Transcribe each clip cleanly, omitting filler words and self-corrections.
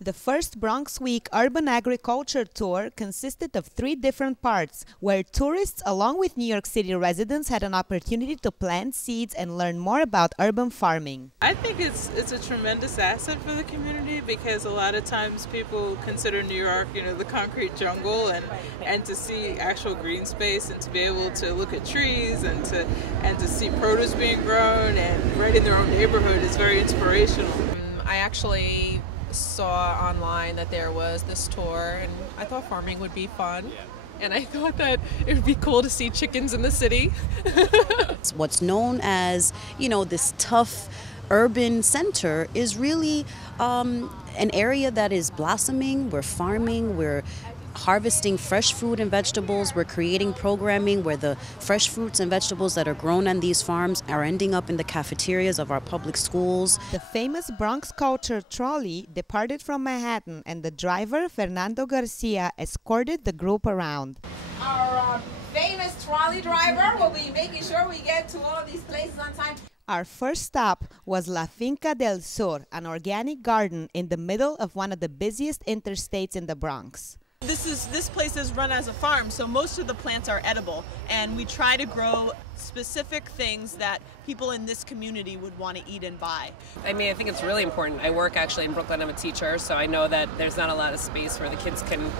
The first Bronx Week Urban Agriculture Tour consisted of 3 different parts, where tourists along with New York City residents had an opportunity to plant seeds and learn more about urban farming. I think it's a tremendous asset for the community because a lot of times people consider New York, the concrete jungle, and to see actual green space and to be able to look at trees and to see produce being grown and right in their own neighborhood is very inspirational. I actually saw online that there was this tour, and I thought farming would be fun. And I thought that it would be cool to see chickens in the city. What's known as, this tough urban center is really an area that is blossoming. We're farming, we're harvesting fresh fruit and vegetables, we're creating programming where the fresh fruits and vegetables that are grown on these farms are ending up in the cafeterias of our public schools. The famous Bronx Culture trolley departed from Manhattan, and the driver, Fernando Garcia, escorted the group around. Our famous trolley driver will be making sure we get to all these places on time. Our first stop was La Finca del Sur, an organic garden in the middle of one of the busiest interstates in the Bronx. This place is run as a farm, so most of the plants are edible, and we try to grow specific things that people in this community would want to eat and buy. I think it's really important. I work actually in Brooklyn. I'm a teacher, so I know that there's not a lot of space where the kids can,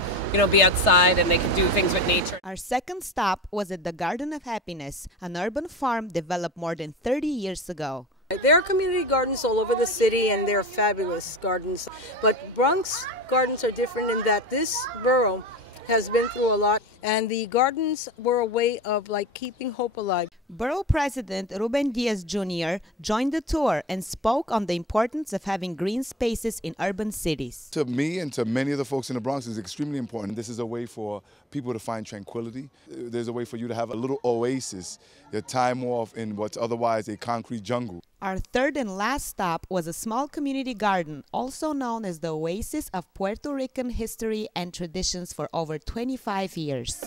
be outside and they can do things with nature. Our second stop was at the Garden of Happiness, an urban farm developed more than 30 years ago. There are community gardens all over the city, and they're fabulous gardens. But Bronx gardens are different in that this borough has been through a lot, and the gardens were a way of keeping hope alive. Borough President Ruben Diaz Jr. joined the tour and spoke on the importance of having green spaces in urban cities. To me and to many of the folks in the Bronx, is extremely important. This is a way for people to find tranquility. There's a way for you to have a little oasis, your time off in what's otherwise a concrete jungle. Our third and last stop was a small community garden, also known as the oasis of Puerto Rican history and traditions for over 25 years.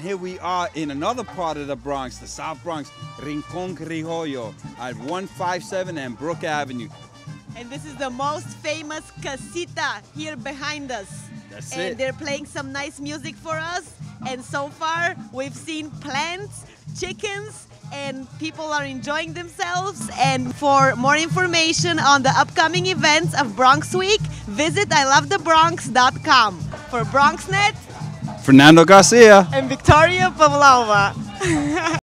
Here we are in another part of the Bronx, the South Bronx, Rincon Criollo, at 157 and Brook Avenue. And this is the most famous casita here behind us. That's and it. They're playing some nice music for us. And so far, we've seen plants, chickens, and people are enjoying themselves. And for more information on the upcoming events of Bronx Week, visit ilovethebronx.com. For BronxNet, Fernando Garcia and Victoria Pavlova.